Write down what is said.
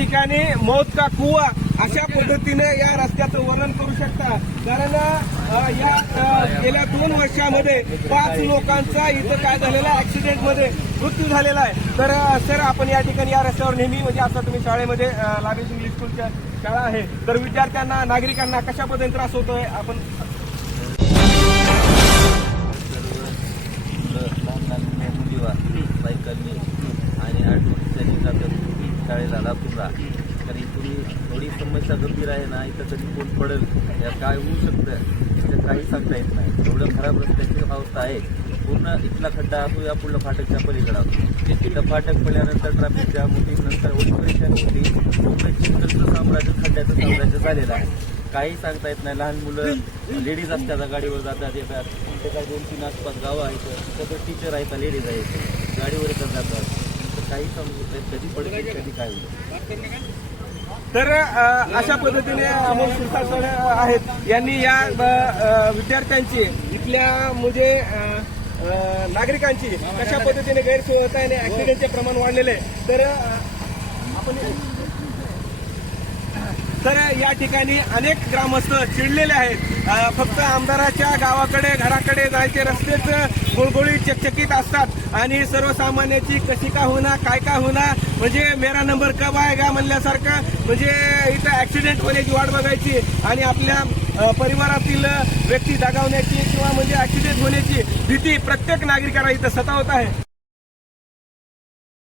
ठिकाणी मौत का कुवा अशा पद्धतीने या रस्त्याचं वर्णन करू शकता. कारण या गेल्या दोन वर्षामध्ये पाच लोकांचा इथं काय झालेला ऍक्सिडेंटमध्ये मृत्यू झालेला आहे. तर सर आपण या ठिकाणी या रस्त्यावर नेहमी म्हणजे आता तुम्ही शाळेमध्ये अ, लाभेश इंग्लिश स्कूलच्या शाळा आहे. तर विद्यार्थ्यांना नागरिकांना कशा पद्धतीने त्रास होतोय आपण सर्व आणि काळे झाला लातूरला तर इथून थोडी समस्या गंभीर आहे ना इथं कधी कोण पडेल या काय होऊ शकतं त्याचं काही सांगता येत नाही. एवढं खराब रस्त्याची अवस्था आहे. पूर्ण इथला खड्डा असो या पुढलं फाटकच्या पलीकडे असो तिथं फाटक पडल्यानंतर ट्रॅफिक जाम होती नंतर एवढी परेशानी होती मुंबई साम्राज्य खड्ड्याचं साम्राज्य झालेलं आहे. काही सांगता येत नाही. लहान मुलं लेडीज असतात गाडीवर जातात येतात. ते काय दोन तीन आसपास गावं आहेत तिथं टीचर आहेत लेडीज आहेत. गाडीवर येतात जातात. काही समजत नाही कधी पडते कधी काय होईल तर अशा पद्धतीने अमोल सुरसासर आहेत. यांनी या विद्यार्थ्यांची इथल्या म्हणजे नागरिकांची कशा पद्धतीने गैरसोय होत आहे आणि ऍक्सिडेंटचे प्रमाण वाढलेले आहे. तर आपण तर या ठिकाणी अनेक ग्रामस्थ चिडलेले आहेत. फक्त आमदाराच्या गावाकडे घराकडे जायचे रस्तेच गुळगुळी चकचकीत असतात. आणि सर्वसामान्याची कशी का होणार काय का होणार म्हणजे मेरा नंबर कब आएगा म्हणल्यासारखं म्हणजे इथं ऍक्सिडेंट होण्याची वाट बघायची आणि आपल्या परिवारातील व्यक्ती दगावण्याची किंवा म्हणजे ऍक्सिडेंट होण्याची भीती प्रत्येक नागरिकाला इथं सतावत आहे.